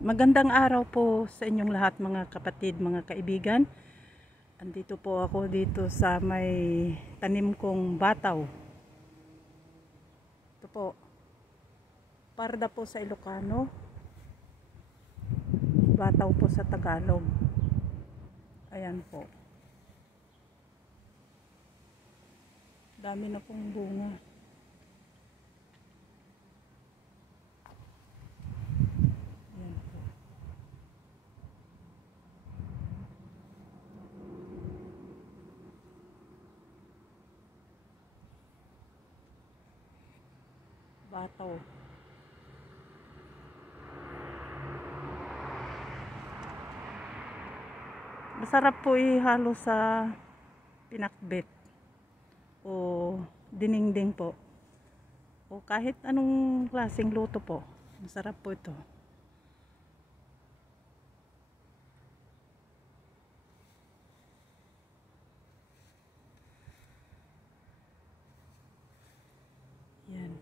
Magandang araw po sa inyong lahat mga kapatid, mga kaibigan. Andito po ako dito sa may tanim kong bataw. Ito po, parda po sa Ilocano, bataw po sa Tagalog. Ayan po. Dami na pong bunga. Bataw. Masarap po ihalo sa pinakbet o dinengdeng po. O kahit anong klaseng luto po. Masarap po ito. Yan.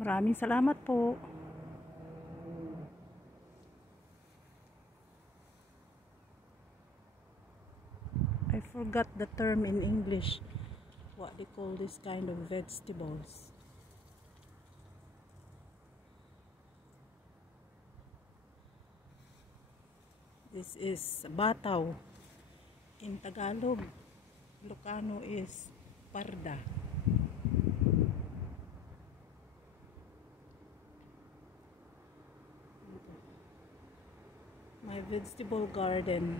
Maraming salamat po. I forgot the term in English. What they call this kind of vegetables. This is bataw. In Tagalog, Ilocano is parda. My vegetable garden.